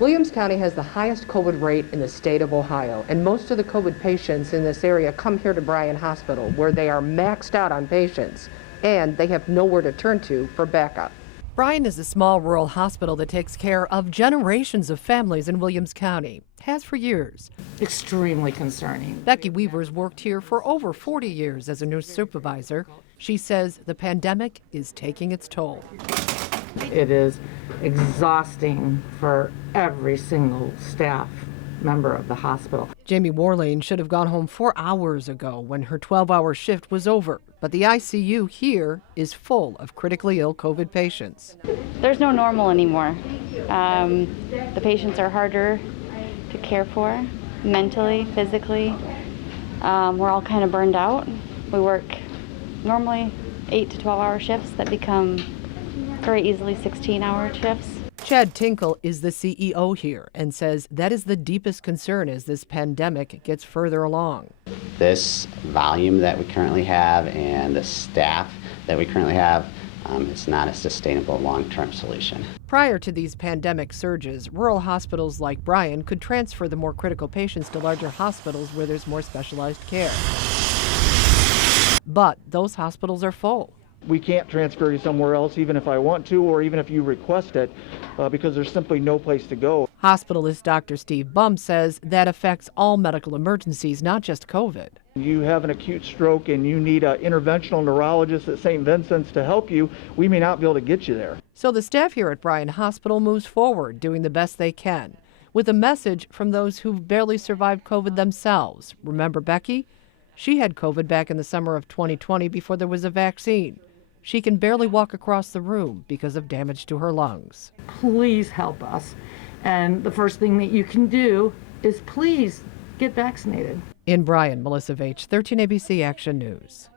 Williams County has the highest COVID rate in the state of Ohio, and most of the COVID patients in this area come here to Bryan Hospital, where they are maxed out on patients, and they have nowhere to turn to for backup. Bryan is a small rural hospital that takes care of generations of families in Williams County. Has for years. Extremely concerning. Becky Weaver's worked here for over 40 years as a nurse supervisor. She says the pandemic is taking its toll. It is exhausting for every single staff member of the hospital. Jamie Warlane should have gone home 4 hours ago when her 12-hour shift was over. But the ICU here is full of critically ill COVID patients. There's no normal anymore. The patients are harder to care for, mentally, physically. We're all kind of burned out. We work normally 8 to 12-hour shifts that become very easily 16-hour shifts. Chad Tinkle is the CEO here and says that is the deepest concern as this pandemic gets further along. This volume that we currently have and the staff that we currently have is not a sustainable long-term solution. Prior to these pandemic surges, rural hospitals like Bryan could transfer the more critical patients to larger hospitals where there's more specialized care. But those hospitals are full. We can't transfer you somewhere else even if I want to or even if you request it because there's simply no place to go. Hospitalist Dr. Steve Bum says that affects all medical emergencies, not just COVID. You have an acute stroke and you need an interventional neurologist at St. Vincent's to help you, we may not be able to get you there. So the staff here at Bryan Hospital moves forward, doing the best they can, with a message from those who've barely survived COVID themselves. Remember Becky? She had COVID back in the summer of 2020 before there was a vaccine. She can barely walk across the room because of damage to her lungs. Please help us. And the first thing that you can do is please get vaccinated. In Bryan, Melissa Veitch, 13 ABC Action News.